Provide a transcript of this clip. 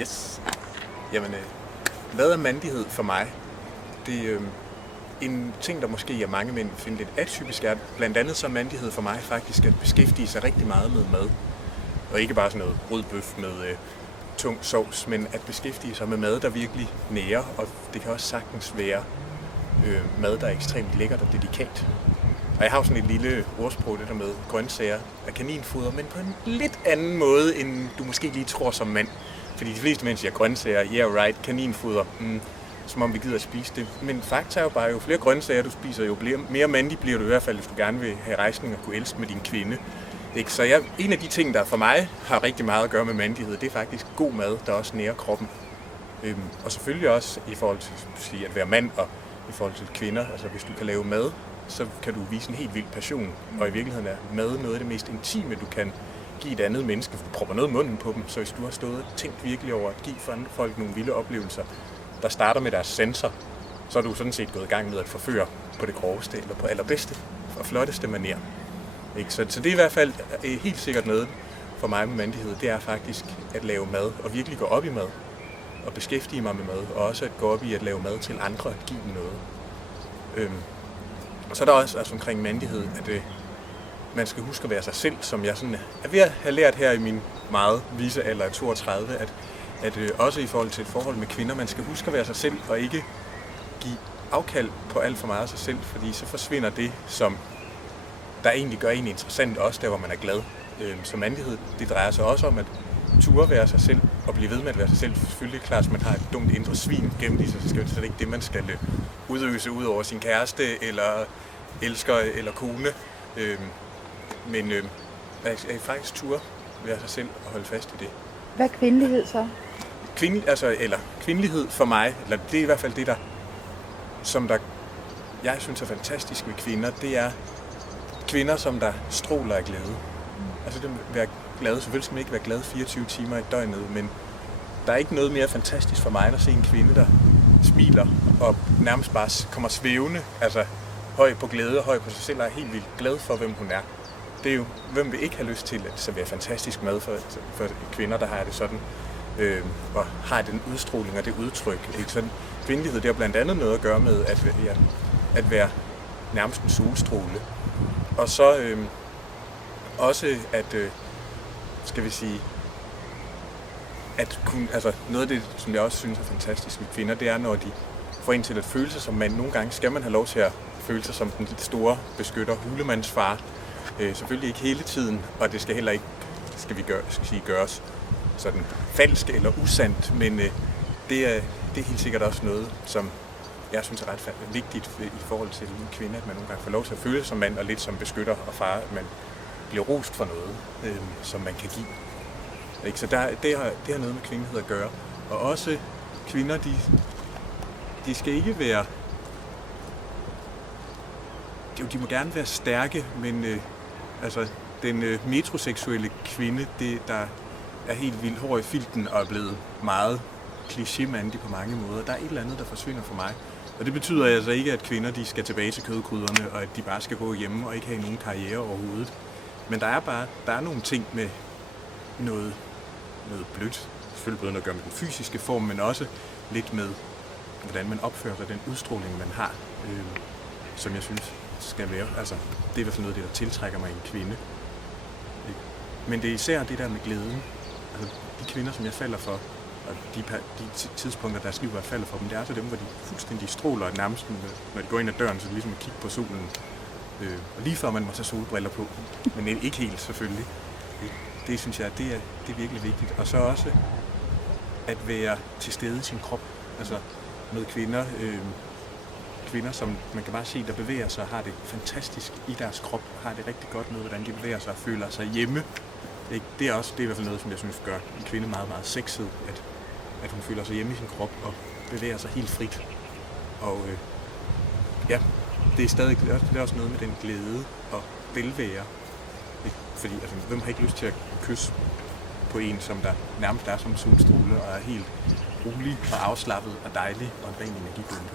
Yes. Jamen, hvad er mandighed for mig? Det er en ting, der måske er mange mænd finder lidt atypisk, er blandt andet så mandighed for mig faktisk at beskæftige sig rigtig meget med mad. Og ikke bare sådan noget rød bøf med tung sovs, men at beskæftige sig med mad, der virkelig nærer. Og det kan også sagtens være mad, der er ekstremt lækkert og delikat. Og jeg har jo sådan et lille ordsprog, det der med grøntsager af kaninfoder, men på en lidt anden måde, end du måske lige tror som mand. Fordi de fleste mænd siger grøntsager, yeah right, kaninfoder, som om vi gider at spise det. Men fakta er jo bare, jo flere grøntsager du spiser, jo mere mandig bliver du i hvert fald, hvis du gerne vil have rejsning og kunne elske med din kvinde. Ikke? Så en af de ting, der for mig har rigtig meget at gøre med mandighed, det er faktisk god mad, der også nærer kroppen. Og selvfølgelig også i forhold til at være mand og i forhold til kvinder. Altså hvis du kan lave mad, så kan du vise en helt vild passion. Og i virkeligheden er mad noget af det mest intime, du kan give et andet menneske, for du propper noget i munden på dem. Så hvis du har stået og tænkt virkelig over at give folk nogle vilde oplevelser, der starter med deres sensor, så er du sådan set gået i gang med at forføre på det groveste eller på allerbedste og flotteste manér. Så det er i hvert fald helt sikkert noget for mig med mandighed. Det er faktisk at lave mad og virkelig gå op i mad og beskæftige mig med mad, og også at gå op i at lave mad til andre, at give dem noget. Så er der også omkring mandighed, at man skal huske at være sig selv, som jeg sådan er ved at have lært her i min meget vise alder af 32, at også i forhold til et forhold med kvinder, man skal huske at være sig selv og ikke give afkald på alt for meget af sig selv, fordi så forsvinder det, som der egentlig gør en interessant, også der, hvor man er glad. Så mandighed, det drejer sig også om at ture være sig selv og blive ved med at være sig selv. Selvfølgelig klart, hvis man har et dumt indre svin gemt i sig, så skal det ikke det, man skal udøse ud over sin kæreste, eller elsker, eller kone. Men at faktisk ture være sig selv og holde fast i det. Hvad er kvindelighed så? Kvindelighed for mig, eller det er i hvert fald det, jeg synes er fantastisk ved kvinder, det er kvinder, som der stråler af glæde. Altså det at være glad, selvfølgelig skal man ikke være glad 24 timer i døgnet, men der er ikke noget mere fantastisk for mig, end at se en kvinde, der smiler og nærmest bare kommer svævende, altså høj på glæde og høj på sig selv, og er helt vildt glad for, hvem hun er. Det er jo, hvem vil ikke have lyst til at servere fantastisk mad for kvinder, der har det sådan, og har den udstråling og det udtryk. Ikke? Sådan, kvindelighed, det har blandt andet noget at gøre med at være nærmest en solstråle. Og så også at, skal vi sige, at kunne, altså noget af det, som jeg også synes er fantastisk ved kvinder, det er, når de får en til at føle sig som mand. Nogle gange skal man have lov til at føle sig som den store beskytter, hulemandsfar. Selvfølgelig ikke hele tiden, og det skal heller ikke, gøres sådan falsk eller usandt, men det er helt sikkert også noget, som jeg synes er ret vigtigt i forhold til en kvinde, at man nogle gange får lov til at føle sig som mand og lidt som beskytter og far, at man bliver rost for noget, som man kan give. Ikke? Så det har noget med kvindelighed at gøre. Og også kvinder, de skal ikke være... De må gerne være stærke, men den metroseksuelle kvinde, der er helt vildt hård i filten og er blevet meget klichémandig på mange måder. Der er et eller andet, der forsvinder for mig. Og det betyder altså ikke, at kvinder de skal tilbage til kødkryderne, og at de bare skal gå hjemme og ikke have nogen karriere overhovedet. Men der er nogle ting med noget blødt. Selvfølgelig både noget at gøre med den fysiske form, men også lidt med, hvordan man opfører sig, den udstråling, man har, som jeg synes skal være. Altså, det er i hvert fald noget af det, der tiltrækker mig i en kvinde. Men det er især det der med glæden. Altså, de kvinder, som jeg falder for, og de tidspunkter, deres liv, hvor jeg falder for dem, det er altså dem, hvor de fuldstændig stråler nærmest, når de går ind ad døren, så det er ligesom at kigge på solen. Og lige før man må tage solbriller på, men ikke helt selvfølgelig. Det synes jeg, det er virkelig vigtigt. Og så også at være til stede i sin krop. Altså med kvinder, som man kan bare se, der bevæger sig og har det fantastisk i deres krop, har det rigtig godt med, hvordan de bevæger sig og føler sig hjemme. Det er i hvert fald noget, som jeg synes gør en kvinde meget, meget sexet, at hun føler sig hjemme i sin krop og bevæger sig helt frit. Og det er også noget med den glæde og velvære. Fordi hvem har ikke lyst til at kysse på en, som der nærmest er som en solstråle og er helt rolig og afslappet og dejlig og en ren energibombe.